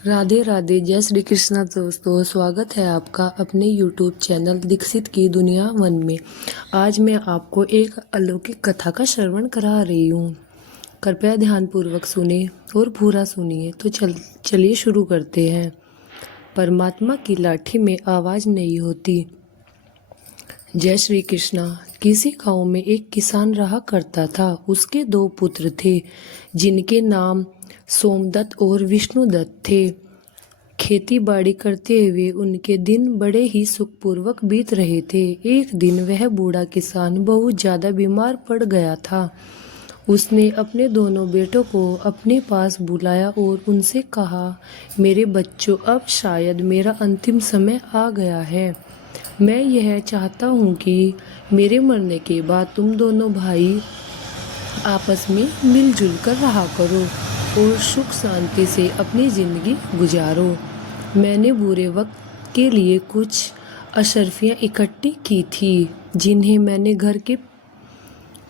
राधे राधे, जय श्री कृष्णा दोस्तों। स्वागत है आपका अपने YouTube चैनल दीक्षित की दुनिया वन में। आज मैं आपको एक अलौकिक कथा का श्रवण करा रही हूँ। कृपया ध्यानपूर्वक सुने और पूरा सुनिए। तो चलिए शुरू करते हैं। परमात्मा की लाठी में आवाज़ नहीं होती। जय श्री कृष्णा। किसी गांव में एक किसान रहा करता था। उसके 2 पुत्र थे जिनके नाम सोमदत्त और विष्णुदत्त थे। खेती बाड़ी करते हुए उनके दिन बड़े ही सुखपूर्वक बीत रहे थे। एक दिन वह बूढ़ा किसान बहुत ज़्यादा बीमार पड़ गया था। उसने अपने दोनों बेटों को अपने पास बुलाया और उनसे कहा, मेरे बच्चों, अब शायद मेरा अंतिम समय आ गया है। मैं यह चाहता हूँ कि मेरे मरने के बाद तुम दोनों भाई आपस में मिलजुल कर रहा करो और सुख शांति से अपनी ज़िंदगी गुजारो। मैंने बुरे वक्त के लिए कुछ अशर्फियाँ इकट्ठी की थी जिन्हें मैंने घर के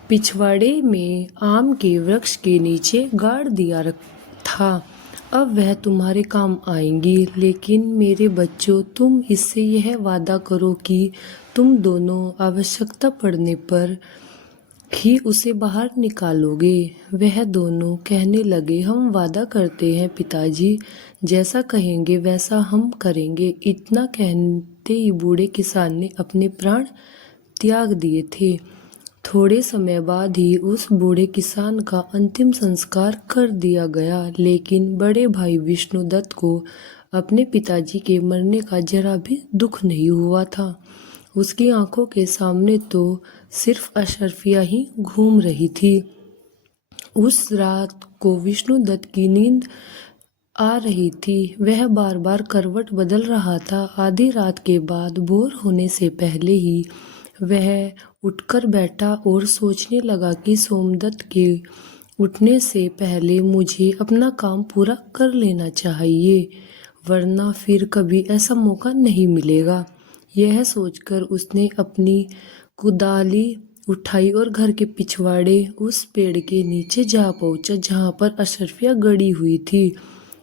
पिछवाड़े में आम के वृक्ष के नीचे गाड़ दिया था। अब वह तुम्हारे काम आएंगी। लेकिन मेरे बच्चों, तुम इससे यह वादा करो कि तुम दोनों आवश्यकता पड़ने पर ही उसे बाहर निकालोगे। वह दोनों कहने लगे, हम वादा करते हैं पिताजी, जैसा कहेंगे वैसा हम करेंगे। इतना कहते ही बूढ़े किसान ने अपने प्राण त्याग दिए थे। थोड़े समय बाद ही उस बूढ़े किसान का अंतिम संस्कार कर दिया गया। लेकिन बड़े भाई विष्णुदत्त को अपने पिताजी के मरने का जरा भी दुख नहीं हुआ था। उसकी आंखों के सामने तो सिर्फ अशर्फियाँ ही घूम रही थी। उस रात को विष्णुदत्त की नींद आ रही थी। वह बार बार करवट बदल रहा था। आधी रात के बाद भोर होने से पहले ही वह उठकर बैठा और सोचने लगा कि सोमदत्त के उठने से पहले मुझे अपना काम पूरा कर लेना चाहिए, वरना फिर कभी ऐसा मौका नहीं मिलेगा। यह सोचकर उसने अपनी कुदाली उठाई और घर के पिछवाड़े उस पेड़ के नीचे जा पहुंचा जहां पर अशर्फियाँ गड़ी हुई थी।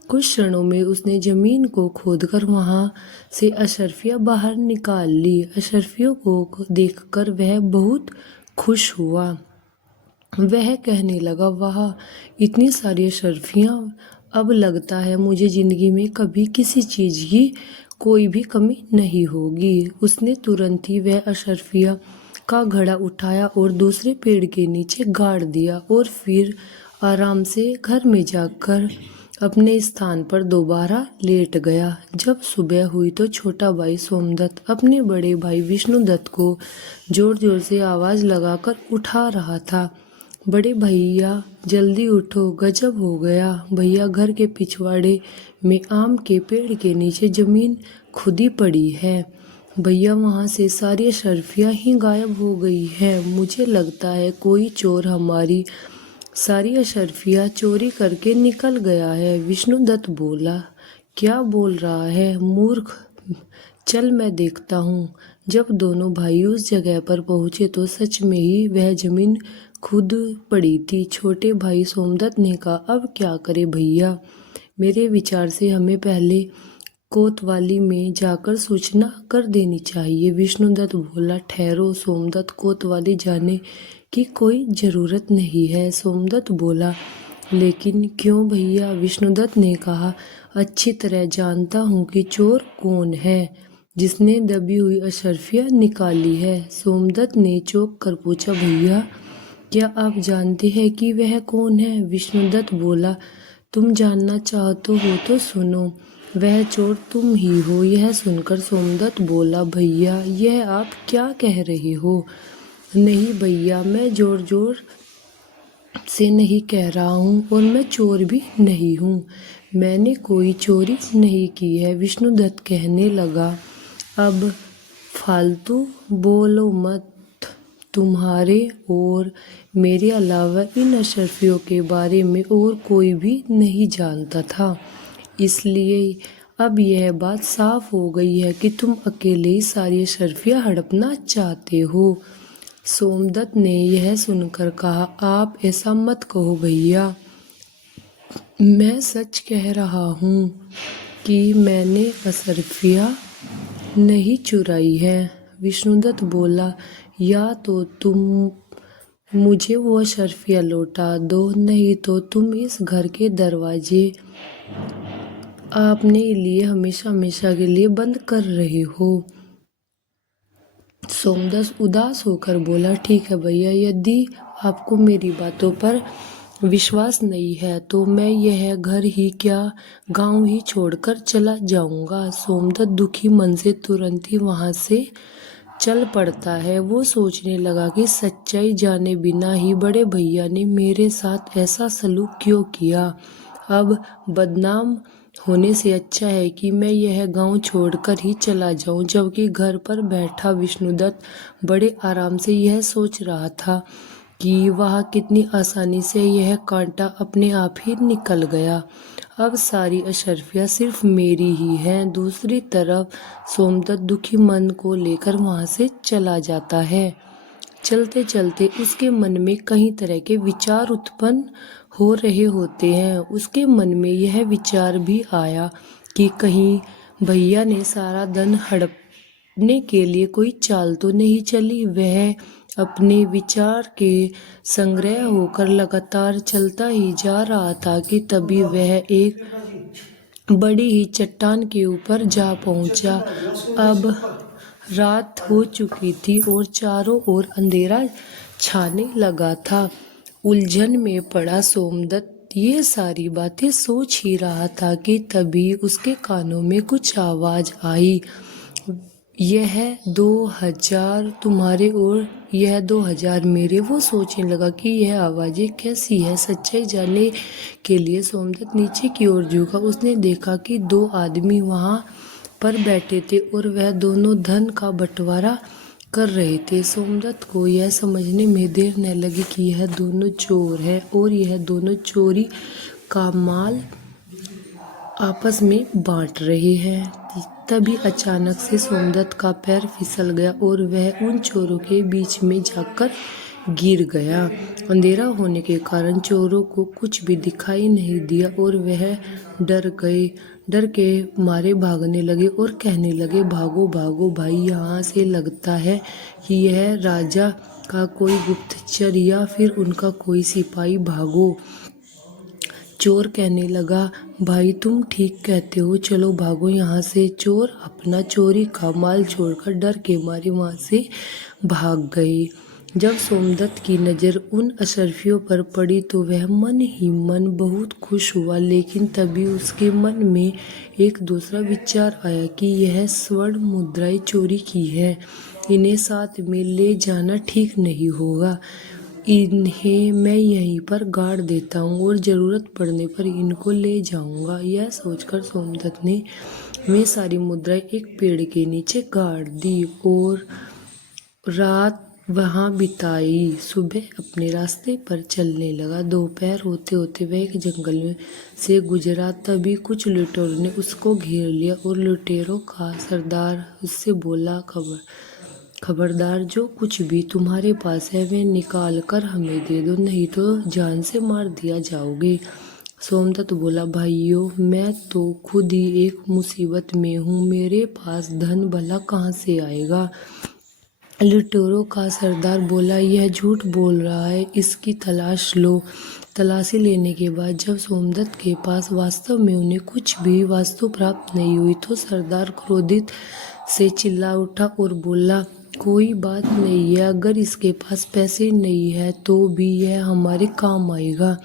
कुछ क्षणों में उसने जमीन को खोदकर वहां से अशर्फियाँ बाहर निकाल ली। अशर्फियों को देखकर वह बहुत खुश हुआ। वह कहने लगा, वाह, इतनी सारी अशर्फियाँ! अब लगता है मुझे ज़िंदगी में कभी किसी चीज़ की कोई भी कमी नहीं होगी। उसने तुरंत ही वह अशर्फियाँ का घड़ा उठाया और दूसरे पेड़ के नीचे गाड़ दिया और फिर आराम से घर में जाकर अपने स्थान पर दोबारा लेट गया। जब सुबह हुई तो छोटा भाई सोमदत्त अपने बड़े भाई विष्णुदत्त को जोर जोर से आवाज़ लगाकर उठा रहा था। बड़े भैया, जल्दी उठो, गजब हो गया। भैया, घर के पिछवाड़े में आम के पेड़ के नीचे जमीन खुदी पड़ी है। भैया, वहाँ से सारी अशर्फियाँ ही गायब हो गई है। मुझे लगता है कोई चोर हमारी सारी अशर्फियाँ चोरी करके निकल गया है। विष्णुदत्त बोला, क्या बोल रहा है मूर्ख, चल मैं देखता हूँ। जब दोनों भाई उस जगह पर पहुँचे तो सच में ही वह जमीन खुद पड़ी थी। छोटे भाई सोमदत्त ने कहा, अब क्या करे भैया, मेरे विचार से हमें पहले कोतवाली में जाकर सूचना कर देनी चाहिए। विष्णुदत्त बोला, ठहरो सोमदत्त, कोतवाली जाने की कोई ज़रूरत नहीं है। सोमदत्त बोला, लेकिन क्यों भैया? विष्णुदत्त ने कहा, अच्छी तरह जानता हूँ कि चोर कौन है जिसने दबी हुई अशर्फियाँ निकाली है। सोमदत्त ने चौंक कर पूछा, भैया, क्या आप जानते हैं कि वह कौन है? विष्णुदत्त बोला, तुम जानना चाहते हो तो सुनो, वह चोर तुम ही हो। यह सुनकर सोमदत्त बोला, भैया, यह आप क्या कह रहे हो? नहीं भैया, मैं जोर जोर से नहीं कह रहा हूँ और मैं चोर भी नहीं हूँ। मैंने कोई चोरी नहीं की है। विष्णुदत्त कहने लगा, अब फालतू बोलो मत। तुम्हारे और मेरे अलावा इन अशर्फियों के बारे में और कोई भी नहीं जानता था, इसलिए अब यह बात साफ हो गई है कि तुम अकेले ही सारी अशर्फियाँ हड़पना चाहते हो। सोमदत्त ने यह सुनकर कहा, आप ऐसा मत कहो भैया, मैं सच कह रहा हूँ कि मैंने अशरफिया नहीं चुराई है। विष्णुदत्त बोला, या तो तुम मुझे वो अशरफिया लौटा दो, नहीं तो तुम इस घर के दरवाजे आपने लिए हमेशा हमेशा के लिए बंद कर रहे हो। सोमदत्त उदास होकर बोला, ठीक है भैया, यदि आपको मेरी बातों पर विश्वास नहीं है तो मैं यह घर ही क्या गांव ही छोड़कर चला जाऊंगा। सोमदत्त दुखी मन से तुरंत ही वहां से चल पड़ता है। वो सोचने लगा कि सच्चाई जाने बिना ही बड़े भैया ने मेरे साथ ऐसा सलूक क्यों किया। अब बदनाम होने से अच्छा है कि मैं यह गांव छोड़कर ही चला जाऊं। जबकि घर पर बैठा विष्णुदत्त बड़े आराम से यह सोच रहा था कि वह कितनी आसानी से यह कांटा अपने आप ही निकल गया। अब सारी अशरफियाँ सिर्फ मेरी ही हैं। दूसरी तरफ सोमदत्त दुखी मन को लेकर वहां से चला जाता है। चलते चलते उसके मन में कई तरह के विचार उत्पन्न हो रहे होते हैं। उसके मन में यह विचार भी आया कि कहीं भैया ने सारा धन हड़पने के लिए कोई चाल तो नहीं चली। वह अपने विचार के संग्रह होकर लगातार चलता ही जा रहा था कि तभी वह एक बड़ी ही चट्टान के ऊपर जा पहुंचा। अब रात हो चुकी थी और चारों ओर अंधेरा छाने लगा था। उलझन में पड़ा सोमदत्त ये सारी बातें सोच ही रहा था कि तभी उसके कानों में कुछ आवाज आई, यह 2000 तुम्हारे और यह 2000 मेरे। वो सोचने लगा कि यह आवाज़ें कैसी है। सच्चाई जानने के लिए सोमदत्त नीचे की ओर झुका। उसने देखा कि दो आदमी वहां पर बैठे थे और वह दोनों धन का बंटवारा कर रहे थे। सोमदत्त को यह समझने में देर न लगी कि यह दोनों चोर हैं और यह दोनों चोरी का माल आपस में बांट रहे हैं। तभी अचानक से सोमदत्त का पैर फिसल गया और वह उन चोरों के बीच में जाकर गिर गया। अंधेरा होने के कारण चोरों को कुछ भी दिखाई नहीं दिया और वह डर के मारे भागने लगे और कहने लगे, भागो भागो भाई, यहाँ से लगता है कि यह राजा का कोई गुप्तचर या फिर उनका कोई सिपाही, भागो। चोर कहने लगा, भाई तुम ठीक कहते हो, चलो भागो यहाँ से। चोर अपना चोरी का माल छोड़कर डर के मारे वहां से भाग गए। जब सोमदत्त की नज़र उन अशरफियों पर पड़ी तो वह मन ही मन बहुत खुश हुआ। लेकिन तभी उसके मन में एक दूसरा विचार आया कि यह स्वर्ण मुद्राएं चोरी की है, इन्हें साथ में ले जाना ठीक नहीं होगा। इन्हें मैं यहीं पर गाड़ देता हूँ और ज़रूरत पड़ने पर इनको ले जाऊंगा। यह सोचकर सोमदत्त ने वे सारी मुद्राएं एक पेड़ के नीचे गाड़ दी और रात वहां बिताई। सुबह अपने रास्ते पर चलने लगा। दोपहर होते होते वह एक जंगल में से गुजरा। तभी कुछ लुटेरों ने उसको घेर लिया और लुटेरों का सरदार उससे बोला, खबरदार, जो कुछ भी तुम्हारे पास है वे निकाल कर हमें दे दो, नहीं तो जान से मार दिया जाओगे। सोमदत्त बोला, भाइयों, मैं तो खुद ही एक मुसीबत में हूँ, मेरे पास धन भला कहाँ से आएगा। लुटेरों का सरदार बोला, यह झूठ बोल रहा है, इसकी तलाश लो। तलाशी लेने के बाद जब सोमदत्त के पास वास्तव में उन्हें कुछ भी वस्तु प्राप्त नहीं हुई तो सरदार क्रोधित से चिल्ला उठा और बोला, कोई बात नहीं है, अगर इसके पास पैसे नहीं है तो भी यह हमारे काम आएगा।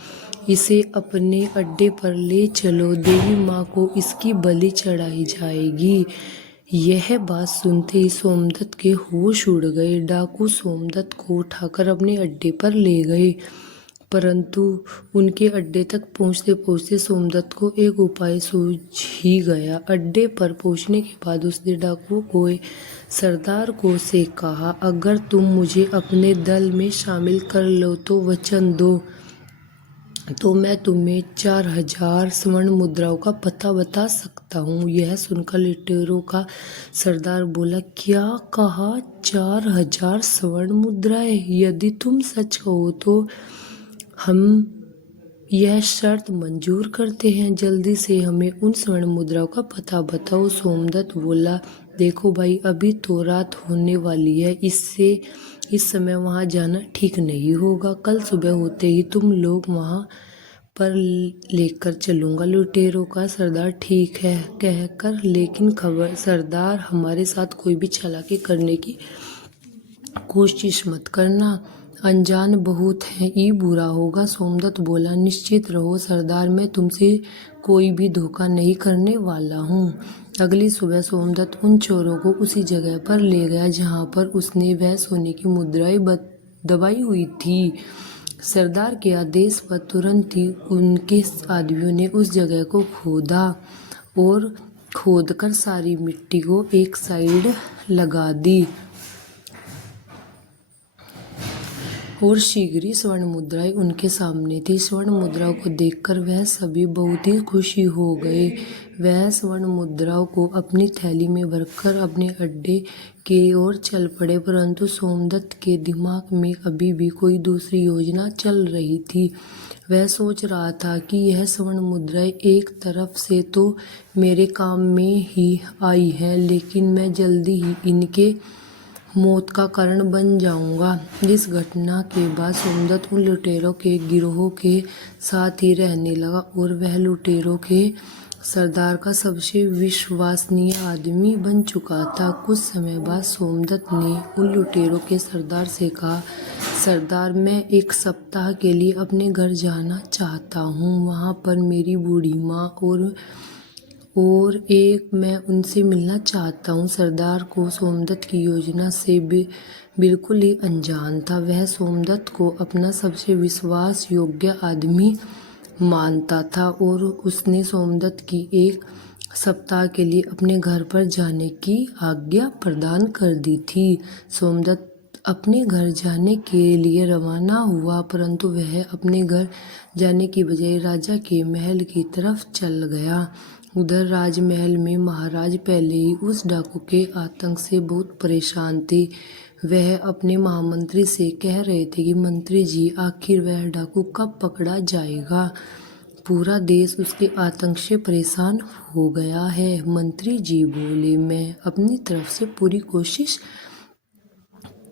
इसे अपने अड्डे पर ले चलो, देवी माँ को इसकी बलि चढ़ाई जाएगी। यह बात सुनते ही सोमदत्त के होश उड़ गए। डाकू सोमदत्त को उठाकर अपने अड्डे पर ले गए, परंतु उनके अड्डे तक पहुंचते पहुंचते सोमदत्त को एक उपाय सूझ ही गया। अड्डे पर पहुंचने के बाद उसने डाकुओं को सरदार को से कहा, अगर तुम मुझे अपने दल में शामिल कर लो तो वचन दो तो मैं तुम्हें 4000 स्वर्ण मुद्राओं का पता बता सकता हूँ। यह सुनकर लुटेरों का सरदार बोला, क्या कहा, 4000 स्वर्ण मुद्राएं? यदि तुम सच कहो तो हम यह शर्त मंजूर करते हैं। जल्दी से हमें उन स्वर्ण मुद्राओं का पता बताओ। सोमदत्त बोला, देखो भाई, अभी तो रात होने वाली है, इस समय वहां जाना ठीक नहीं होगा। कल सुबह होते ही तुम लोग वहां पर लेकर चलूंगा लुटेरों का सरदार। ठीक है कहकर, लेकिन खबर सरदार, हमारे साथ कोई भी चालाकी करने की कोशिश मत करना, अनजान बहुत हैं, ये बुरा होगा। सोमदत्त बोला, निश्चित रहो सरदार, मैं तुमसे कोई भी धोखा नहीं करने वाला हूँ। अगली सुबह सोमदत्त उन चोरों को उसी जगह पर ले गया जहाँ पर उसने वह सोने की मुद्राएं दबाई हुई थी। सरदार के आदेश पर तुरंत ही उनके आदमियों ने उस जगह को खोदा और खोदकर सारी मिट्टी को एक साइड लगा दी और शीघ्र ही स्वर्ण मुद्राएं उनके सामने थी। स्वर्ण मुद्राओं को देखकर वह सभी बहुत ही खुशी हो गए। वह स्वर्ण मुद्राओं को अपनी थैली में भरकर अपने अड्डे की ओर चल पड़े, परंतु सोमदत्त के दिमाग में अभी भी कोई दूसरी योजना चल रही थी। वह सोच रहा था कि यह स्वर्ण मुद्राएं एक तरफ से तो मेरे काम में ही आई है, लेकिन मैं जल्दी ही इनके मौत का कारण बन जाऊंगा। इस घटना के बाद सोमदत्त उन लुटेरों के गिरोह के साथ ही रहने लगा और वह लुटेरों के सरदार का सबसे विश्वसनीय आदमी बन चुका था। कुछ समय बाद सोमदत्त ने उन लुटेरों के सरदार से कहा, सरदार, मैं एक सप्ताह के लिए अपने घर जाना चाहता हूँ। वहाँ पर मेरी बूढ़ी माँ और मैं उनसे मिलना चाहता हूँ। सरदार को सोमदत्त की योजना से बिल्कुल ही अनजान था। वह सोमदत्त को अपना सबसे विश्वास योग्य आदमी मानता था और उसने सोमदत्त की एक सप्ताह के लिए अपने घर पर जाने की आज्ञा प्रदान कर दी थी। सोमदत्त अपने घर जाने के लिए रवाना हुआ, परंतु वह अपने घर जाने की बजाय राजा के महल की तरफ चल गया। उधर राजमहल में महाराज पहले ही उस डाकू के आतंक से बहुत परेशान थे। वह अपने महामंत्री से कह रहे थे कि मंत्री जी, आखिर वह डाकू कब पकड़ा जाएगा? पूरा देश उसके आतंक से परेशान हो गया है। मंत्री जी बोले, मैं अपनी तरफ से पूरी कोशिश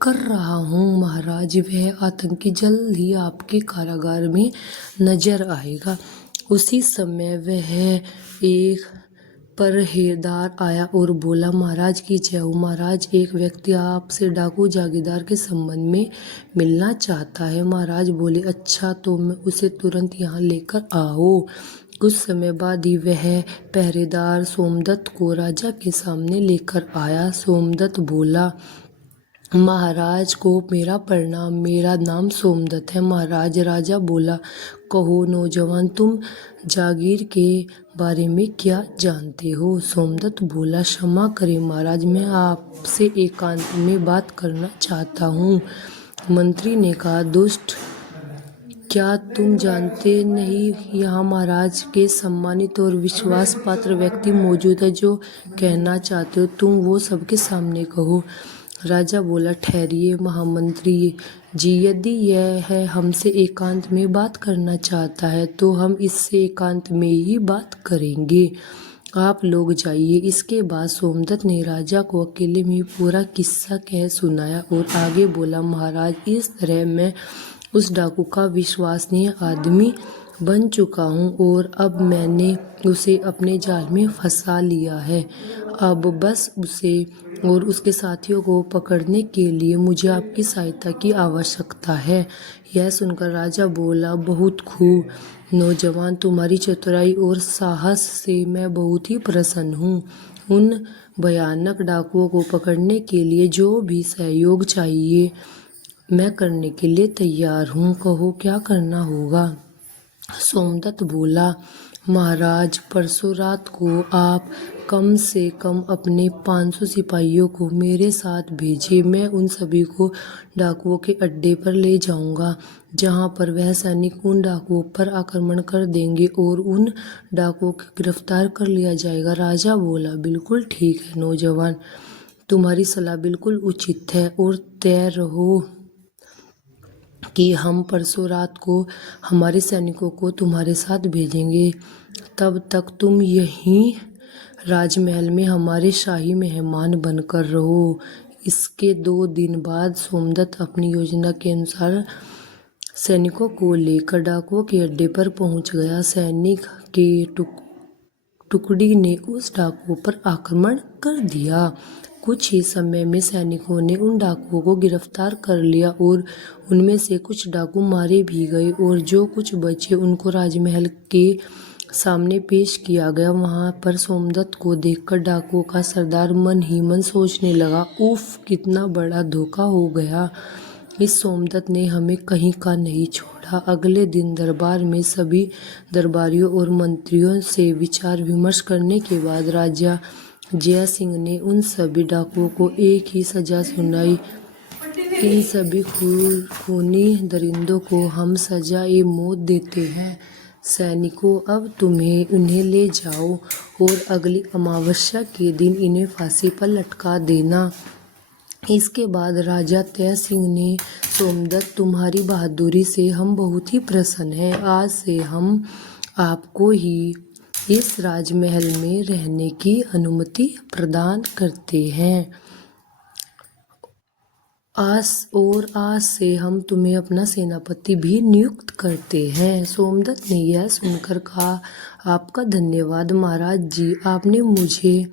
कर रहा हूँ महाराज। वह आतंकी जल्द ही आपके कारागार में नजर आएगा। उसी समय वह एक पहरेदार आया और बोला, महाराज की जय हो। महाराज, एक व्यक्ति आपसे डाकू जागीरदार के संबंध में मिलना चाहता है। महाराज बोले, अच्छा, तो मैं उसे तुरंत यहाँ लेकर आओ। कुछ समय बाद ही वह पहरेदार सोमदत्त को राजा के सामने लेकर आया। सोमदत्त बोला, महाराज को मेरा प्रणाम, मेरा नाम सोमदत्त है महाराज। राजा बोला, कहो नौजवान, तुम जागीर के बारे में क्या जानते हो? सोमदत्त बोला, क्षमा करें महाराज, मैं आपसे एकांत में बात करना चाहता हूँ। मंत्री ने कहा, दुष्ट, क्या तुम जानते नहीं यहाँ महाराज के सम्मानित और विश्वास पात्र व्यक्ति मौजूद है? जो कहना चाहते हो तुम वो सबके सामने कहो। राजा बोला, ठहरिए महामंत्री जी, यदि यह है हमसे एकांत में बात करना चाहता है तो हम इससे एकांत में ही बात करेंगे। आप लोग जाइए। इसके बाद सोमदत्त ने राजा को अकेले में पूरा किस्सा कह सुनाया और आगे बोला, महाराज, इस तरह मैं उस डाकू का विश्वसनीय आदमी बन चुका हूँ और अब मैंने उसे अपने जाल में फंसा लिया है। अब बस उसे और उसके साथियों को पकड़ने के लिए मुझे आपकी सहायता की आवश्यकता है। यह सुनकर राजा बोला, बहुत खूब नौजवान, तुम्हारी चतुराई और साहस से मैं बहुत ही प्रसन्न हूँ। उन भयानक डाकुओं को पकड़ने के लिए जो भी सहयोग चाहिए मैं करने के लिए तैयार हूँ। कहो क्या करना होगा? सोमदत्त बोला, महाराज, परसों रात को आप कम से कम अपने 500 सिपाहियों को मेरे साथ भेजिए। मैं उन सभी को डाकुओं के अड्डे पर ले जाऊंगा, जहां पर वह सैनिक उन डाकुओं पर आक्रमण कर देंगे और उन डाकुओं को गिरफ्तार कर लिया जाएगा। राजा बोला, बिल्कुल ठीक है नौजवान, तुम्हारी सलाह बिल्कुल उचित है और तैयार रहो। कि हम परसों रात को हमारे सैनिकों को तुम्हारे साथ भेजेंगे। तब तक तुम यहीं राजमहल में हमारे शाही मेहमान बनकर रहो। इसके 2 दिन बाद सोमदत्त अपनी योजना के अनुसार सैनिकों को लेकर डाकुओं के अड्डे पर पहुंच गया। सैनिक के टुकड़ी ने उस डाकुओं पर आक्रमण कर दिया। कुछ ही समय में सैनिकों ने उन डाकुओं को गिरफ्तार कर लिया और उनमें से कुछ डाकू मारे भी गए और जो कुछ बचे उनको राजमहल के सामने पेश किया गया। वहां पर सोमदत्त को देखकर डाकुओं का सरदार मन ही मन सोचने लगा, उफ, कितना बड़ा धोखा हो गया। इस सोमदत्त ने हमें कहीं का नहीं छोड़ा। अगले दिन दरबार में सभी दरबारियों और मंत्रियों से विचार विमर्श करने के बाद राजा जय सिंह ने उन सभी डाकुओं को एक ही सजा सुनाई। इन सभी खूनी दरिंदों को हम सजा-ए मौत देते हैं। सैनिकों, अब तुम्हें उन्हें ले जाओ और अगली अमावस्या के दिन इन्हें फांसी पर लटका देना। इसके बाद राजा जय सिंह ने, सोमदत्त, तुम्हारी बहादुरी से हम बहुत ही प्रसन्न हैं। आज से हम आपको ही इस राजमहल में रहने की अनुमति प्रदान करते हैं। आज से हम तुम्हें अपना सेनापति भी नियुक्त करते हैं। सोमदत्त ने यह सुनकर कहा, आपका धन्यवाद महाराज जी, आपने मुझे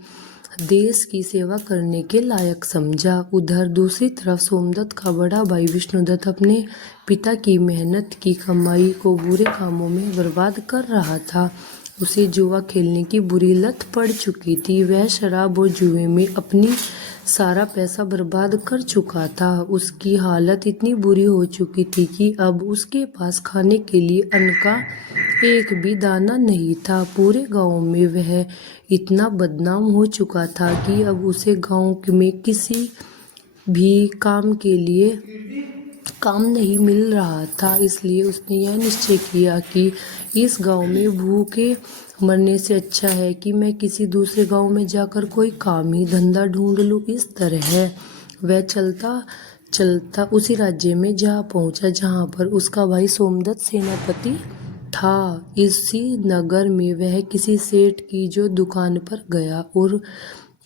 देश की सेवा करने के लायक समझा। उधर दूसरी तरफ सोमदत्त का बड़ा भाई विष्णुदत्त अपने पिता की मेहनत की कमाई को बुरे कामों में बर्बाद कर रहा था। उसे जुआ खेलने की बुरी लत पड़ चुकी थी। वह शराब और जुए में अपनी सारा पैसा बर्बाद कर चुका था। उसकी हालत इतनी बुरी हो चुकी थी कि अब उसके पास खाने के लिए अन्न का एक भी दाना नहीं था। पूरे गांव में वह इतना बदनाम हो चुका था कि अब उसे गांव में किसी भी काम के लिए काम नहीं मिल रहा था। इसलिए उसने यह निश्चय किया कि इस गांव में भूखे मरने से अच्छा है कि मैं किसी दूसरे गांव में जाकर कोई काम ही धंधा ढूंढ लूं। इस तरह वह चलता चलता उसी राज्य में जा पहुंचा जहां पर उसका भाई सोमदत्त सेनापति था। इसी नगर में वह किसी सेठ की जो दुकान पर गया और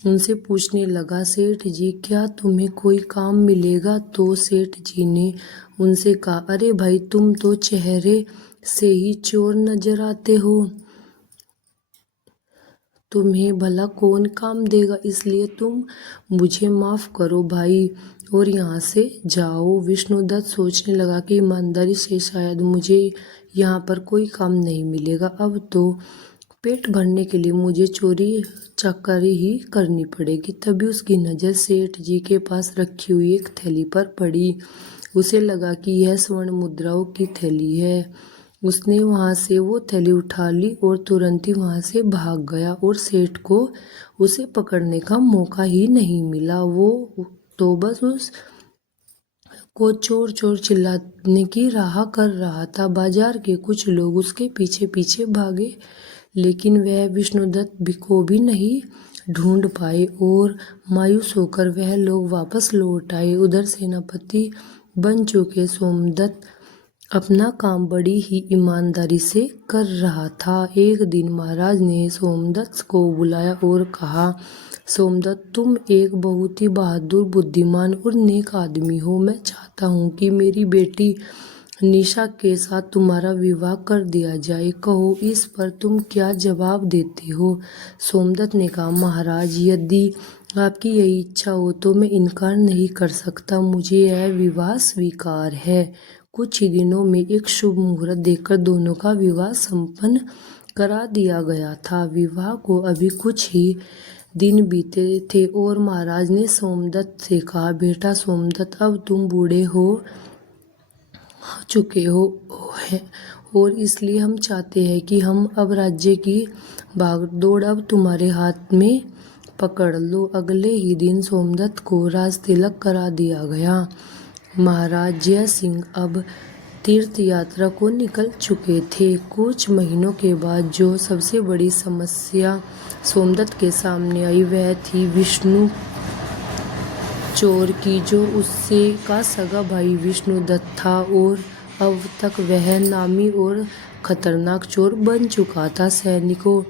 उनसे पूछने लगा, सेठ जी, क्या तुम्हें कोई काम मिलेगा? तो सेठ जी ने उनसे कहा, अरे भाई, तुम तो चेहरे से ही चोर नजर आते हो, तुम्हें भला कौन काम देगा, इसलिए तुम मुझे माफ करो भाई और यहाँ से जाओ। विष्णुदत्त सोचने लगा कि ईमानदारी से शायद मुझे यहाँ पर कोई काम नहीं मिलेगा। अब तो पेट भरने के लिए मुझे चोरी चकारी ही करनी पड़ेगी। तभी उसकी नज़र सेठ जी के पास रखी हुई एक थैली पर पड़ी। उसे लगा कि यह स्वर्ण मुद्राओं की थैली है। उसने वहां से वो थैली उठा ली और तुरंत ही वहां से भाग गया और सेठ को उसे पकड़ने का मौका ही नहीं मिला। वो तो बस उस को चोर चोर चिल्लाने की राह कर रहा था। बाजार के कुछ लोग उसके पीछे पीछे भागे, लेकिन वह विष्णुदत्त को भी नहीं ढूंढ पाए और मायूस होकर वह लोग वापस लौट आए। उधर सेनापति बन चुके सोमदत्त अपना काम बड़ी ही ईमानदारी से कर रहा था। एक दिन महाराज ने सोमदत्त को बुलाया और कहा, सोमदत्त, तुम एक बहुत ही बहादुर, बुद्धिमान और नेक आदमी हो। मैं चाहता हूँ कि मेरी बेटी निशा के साथ तुम्हारा विवाह कर दिया जाए। कहो, इस पर तुम क्या जवाब देते हो? सोमदत्त ने कहा, महाराज, यदि आपकी यही इच्छा हो तो मैं इनकार नहीं कर सकता। मुझे यह विवाह स्वीकार है। कुछ ही दिनों में एक शुभ मुहूर्त देखकर दोनों का विवाह संपन्न करा दिया गया था। विवाह को अभी कुछ ही दिन बीते थे और महाराज ने सोमदत्त से कहा, बेटा सोमदत्त, अब तुम बूढ़े हो चुके हो और इसलिए हम चाहते हैं कि हम अब राज्य की भागदौड़ अब तुम्हारे हाथ में पकड़ लो। अगले ही दिन सोमदत्त को राज तिलक करा दिया गया। महाराज जय सिंह अब तीर्थ यात्रा को निकल चुके थे। कुछ महीनों के बाद जो सबसे बड़ी समस्या सोमदत्त के सामने आई वह थी चोर की, जो उससे का सगा भाई विष्णुदत्त था और अब तक वह नामी और खतरनाक चोर बन चुका था। सैनिकों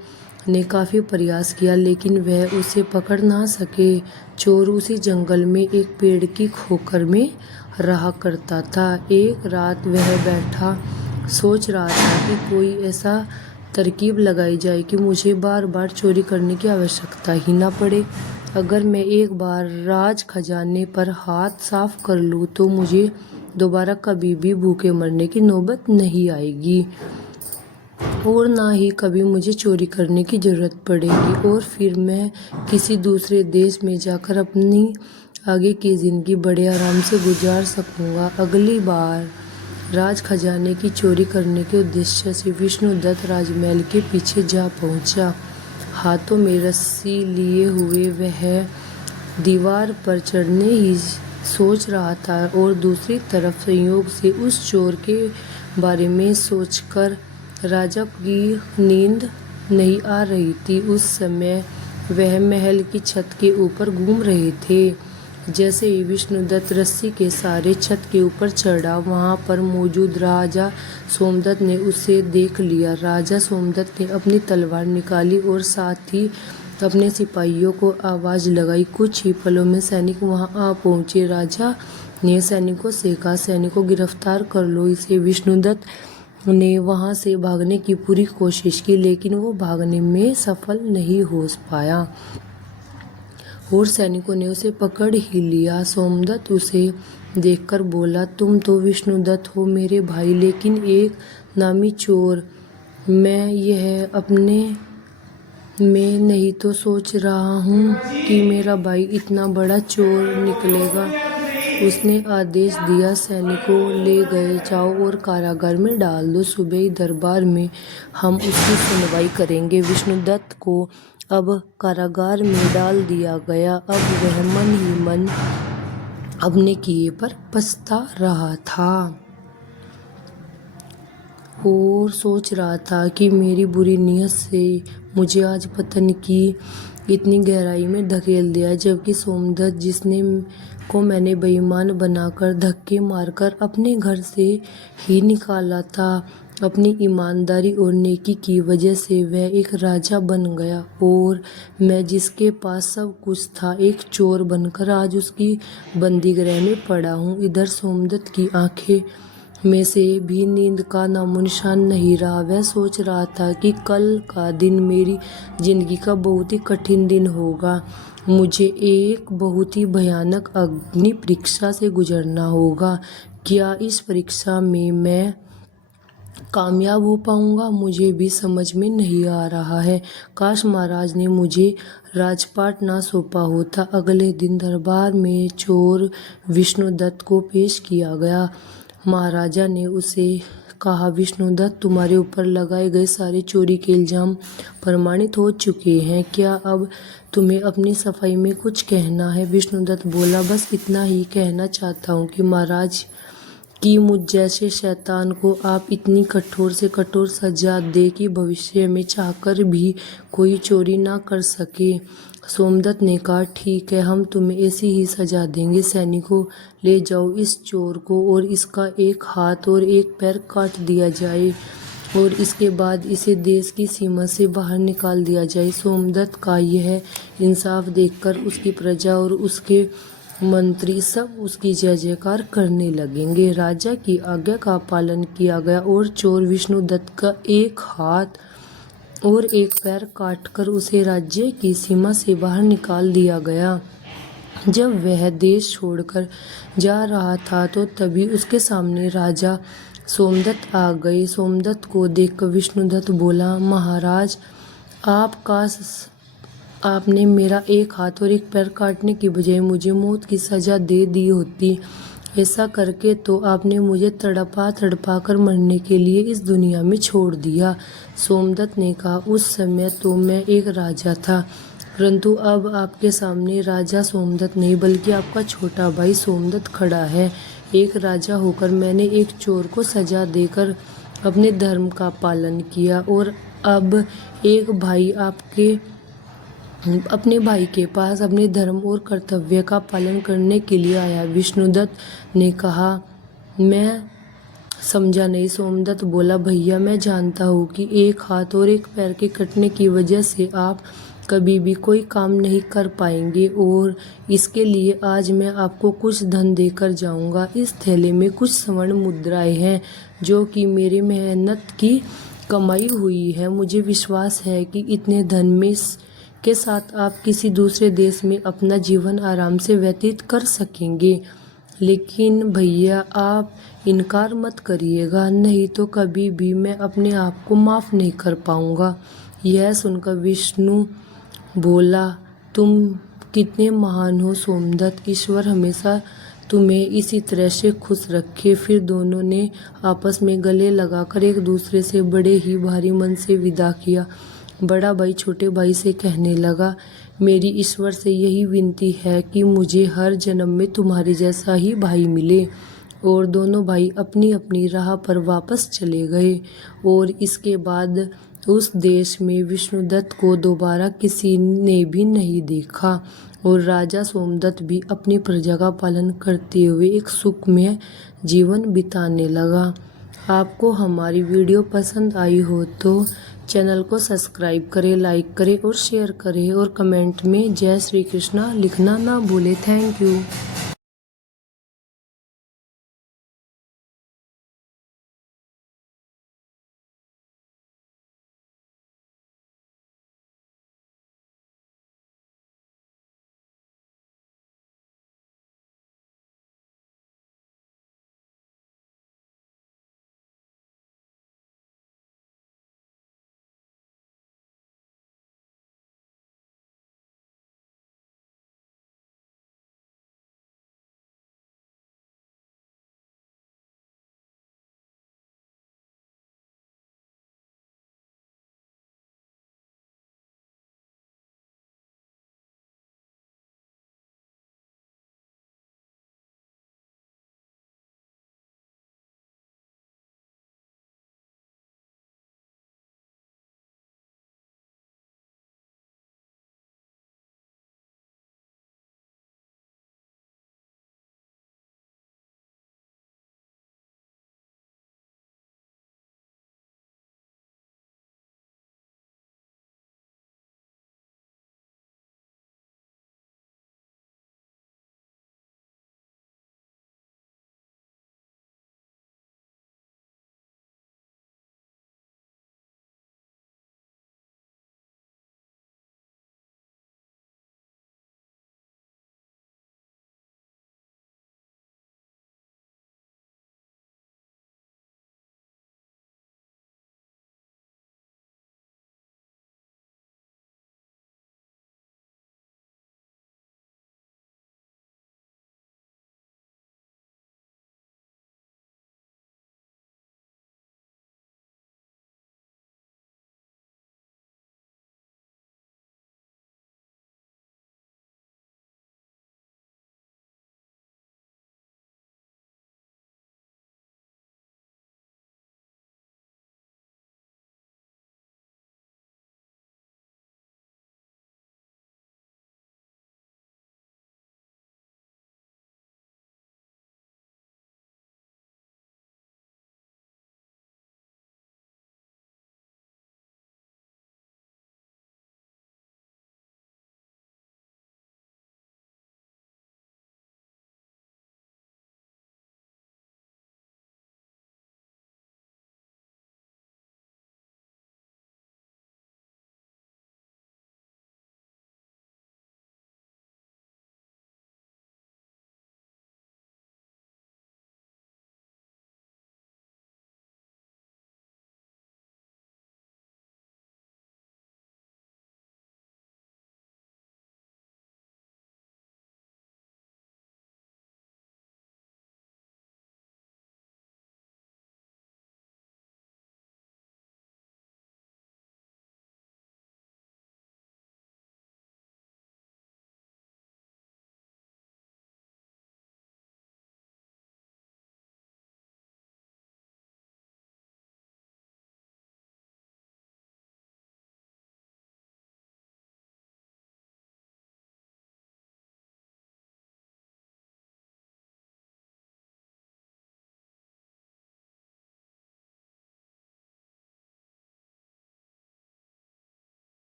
ने काफी प्रयास किया लेकिन वह उसे पकड़ ना सके। चोर उसी जंगल में एक पेड़ की खोखर में रहा करता था। एक रात वह बैठा सोच रहा था कि कोई ऐसा तरकीब लगाई जाए कि मुझे बार बार चोरी करने की आवश्यकता ही ना पड़े। अगर मैं एक बार राज खजाने पर हाथ साफ कर लूँ तो मुझे दोबारा कभी भी भूखे मरने की नौबत नहीं आएगी और ना ही कभी मुझे चोरी करने की जरूरत पड़ेगी और फिर मैं किसी दूसरे देश में जाकर अपनी आगे की जिंदगी बड़े आराम से गुजार सकूंगा। अगली बार राज खजाने की चोरी करने के उद्देश्य से विष्णुदत्त राजमहल के पीछे जा पहुंचा। हाथों में रस्सी लिए हुए वह दीवार पर चढ़ने ही सोच रहा था और दूसरी तरफ संयोग से उस चोर के बारे में सोचकर राजा की नींद नहीं आ रही थी। उस समय वह महल की छत के ऊपर घूम रहे थे। जैसे ही विष्णुदत्त रस्सी के सहारे छत के ऊपर चढ़ा, वहां पर मौजूद राजा सोमदत्त ने उसे देख लिया। राजा सोमदत्त ने अपनी तलवार निकाली और साथ ही अपने सिपाहियों को आवाज लगाई। कुछ ही पलों में सैनिक वहां आ पहुंचे। राजा ने सैनिकों से कहा, सैनिकों गिरफ्तार कर लो इसे। विष्णुदत्त ने वहां से भागने की पूरी कोशिश की लेकिन वो भागने में सफल नहीं हो पाया और सैनिकों ने उसे पकड़ ही लिया। सोमदत्त उसे देखकर बोला, तुम तो विष्णुदत्त हो मेरे भाई, लेकिन एक नामी चोर। मैं यह अपने में नहीं तो सोच रहा हूँ कि मेरा भाई इतना बड़ा चोर निकलेगा। उसने आदेश दिया, सैनिकों ले गए जाओ और कारागार में डाल दो। सुबह ही दरबार में हम उसकी सुनवाई करेंगे। विष्णुदत्त को अब कारागार में डाल दिया गया। अब वह मन ही मन अपने किए पर पछता रहा था और सोच रहा था कि मेरी बुरी नीयत से मुझे आज पतन की इतनी गहराई में धकेल दिया, जबकि सोमदत्त जिसने को मैंने बेईमान बनाकर धक्के मारकर अपने घर से ही निकाला था, अपनी ईमानदारी और नेकी की वजह से वह एक राजा बन गया और मैं जिसके पास सब कुछ था, एक चोर बनकर आज उसकी बंदीगृह में पड़ा हूँ। इधर सोमदत्त की आंखें में से भी नींद का नामोनिशान नहीं रहा। वह सोच रहा था कि कल का दिन मेरी जिंदगी का बहुत ही कठिन दिन होगा। मुझे एक बहुत ही भयानक अग्नि परीक्षा से गुजरना होगा। क्या इस परीक्षा में मैं कामयाब हो पाऊंगा? मुझे भी समझ में नहीं आ रहा है। काश महाराज ने मुझे राजपाट ना सौंपा होता। अगले दिन दरबार में चोर विष्णुदत्त को पेश किया गया। महाराजा ने उसे कहा, विष्णुदत्त, तुम्हारे ऊपर लगाए गए सारे चोरी के इल्जाम प्रमाणित हो चुके हैं। क्या अब तुम्हें अपनी सफाई में कुछ कहना है? विष्णुदत्त बोला, बस इतना ही कहना चाहता हूँ कि महाराज कि मुझ जैसे शैतान को आप इतनी कठोर से कठोर सजा दे कि भविष्य में चाहकर भी कोई चोरी ना कर सके। सोमदत्त ने कहा, ठीक है, हम तुम्हें ऐसी ही सजा देंगे। सैनिकों, ले जाओ इस चोर को और इसका एक हाथ और एक पैर काट दिया जाए और इसके बाद इसे देश की सीमा से बाहर निकाल दिया जाए। सोमदत्त का यह इंसाफ देखकर उसकी प्रजा और उसके मंत्री सब उसकी जय जयकार करने लगेंगे। राजा की आज्ञा का पालन किया गया और चोर विष्णुदत्त का एक हाथ और एक पैर काटकर उसे राज्य की सीमा से बाहर निकाल दिया गया। जब वह देश छोड़कर जा रहा था तो तभी उसके सामने राजा सोमदत्त आ गए। सोमदत्त को देखकर विष्णुदत्त बोला, महाराज, आपने मेरा एक हाथ और एक पैर काटने की बजाय मुझे मौत की सजा दे दी होती। ऐसा करके तो आपने मुझे तड़पा तड़पा कर मरने के लिए इस दुनिया में छोड़ दिया। सोमदत्त ने कहा, उस समय तो मैं एक राजा था, परंतु अब आपके सामने राजा सोमदत्त नहीं बल्कि आपका छोटा भाई सोमदत्त खड़ा है। एक राजा होकर मैंने एक चोर को सजा देकर अपने धर्म का पालन किया और अब एक भाई आपके अपने भाई के पास अपने धर्म और कर्तव्य का पालन करने के लिए आया। विष्णुदत्त ने कहा, मैं समझा नहीं। सोमदत्त बोला, भैया मैं जानता हूँ कि एक हाथ और एक पैर के कटने की वजह से आप कभी भी कोई काम नहीं कर पाएंगे और इसके लिए आज मैं आपको कुछ धन देकर जाऊंगा। इस थैले में कुछ स्वर्ण मुद्राएं हैं जो कि मेरी मेहनत की कमाई हुई है। मुझे विश्वास है कि इतने धन में के साथ आप किसी दूसरे देश में अपना जीवन आराम से व्यतीत कर सकेंगे। लेकिन भैया आप इनकार मत करिएगा, नहीं तो कभी भी मैं अपने आप को माफ़ नहीं कर पाऊंगा। यह सुनकर विष्णु बोला, तुम कितने महान हो सोमदत्त, ईश्वर हमेशा तुम्हें इसी तरह से खुश रखे। फिर दोनों ने आपस में गले लगाकर एक दूसरे से बड़े ही भारी मन से विदा किया। बड़ा भाई छोटे भाई से कहने लगा, मेरी ईश्वर से यही विनती है कि मुझे हर जन्म में तुम्हारे जैसा ही भाई मिले। और दोनों भाई अपनी अपनी राह पर वापस चले गए और इसके बाद उस देश में विष्णुदत्त को दोबारा किसी ने भी नहीं देखा और राजा सोमदत्त भी अपनी प्रजा का पालन करते हुए एक सुखमय जीवन बिताने लगा। आपको हमारी वीडियो पसंद आई हो तो चैनल को सब्सक्राइब करें, लाइक करें और शेयर करें और कमेंट में जय श्री कृष्णा लिखना ना भूलें। Thank you.